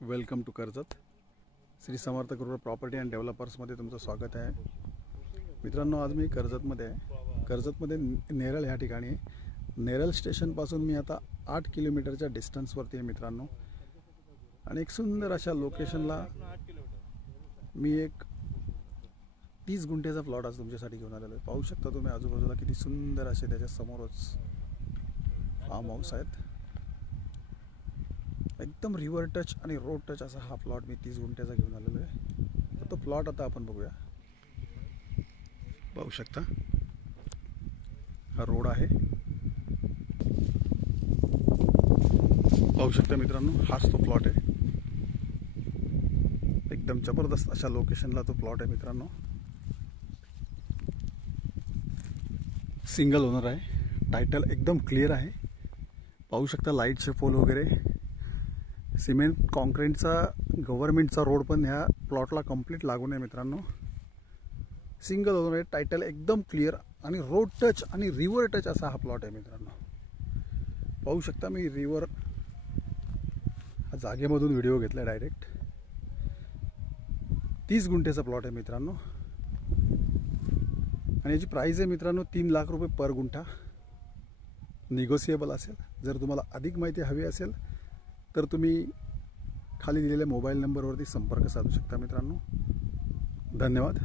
Welcome to Karjat. Shri Samarth Griha property and डेव्हलपर्समध्ये तुमचं स्वागत आहे. मित्रांनो, आज मी कर्जतमध्ये आहे. कर्जतमध्ये नेरळ ह्या ठिकाणी आहे. नेरळ स्टेशनपासून मी आता 8 किलोमीटरच्या डिस्टन्सवरती आहे मित्रांनो. आणि एक सुंदर अशा लोकेशनला मी एक 30 गुंठेचा प्लॉट आज तुमच्यासाठी घेऊन आलेलो आहे. पाहू शकता तुम्ही आजूबाजूला किती सुंदर असे त्याच्या समोरच फार्म हाऊस आहेत. एकदम रिव्हर टच आणि रोड टच असा हा प्लॉट मी 30 गुंठ्याचा घेऊन आलेलो आहे. तर तो प्लॉट आता आपण बघूया. पाहू शकता हा रोड आहे. पाहू शकता मित्रांनो, हाच तो प्लॉट आहे. एकदम जबरदस्त अशा लोकेशनला तो प्लॉट आहे मित्रांनो. सिंगल ओनर आहे. टायटल एकदम क्लिअर आहे. पाहू शकता लाईटचे पोल वगैरे. सिमेंट कॉन्क्रीटचा गव्हर्नमेंटचा रोड पण ह्या प्लॉटला कंप्लीट लागून आहे मित्रांनो. सिंगल ओनर आहे. टायटल एकदम क्लिअर आणि रोड टच आणि रिव्हर टच असा हा प्लॉट आहे मित्रांनो. पाहू शकता मी रिव्हर जागेमधून व्हिडिओ घेतला डायरेक्ट. 30 गुंठेचा प्लॉट आहे मित्रांनो. आणि याची प्राइस आहे मित्रांनो 3 लाख रुपये पर गुंठा. निगोसिएबल असेल. जर तुम्हाला अधिक माहिती हवी असेल तर तुम्ही खाली दिलेल्या मोबाईल नंबरवरती संपर्क साधू शकता मित्रांनो. धन्यवाद.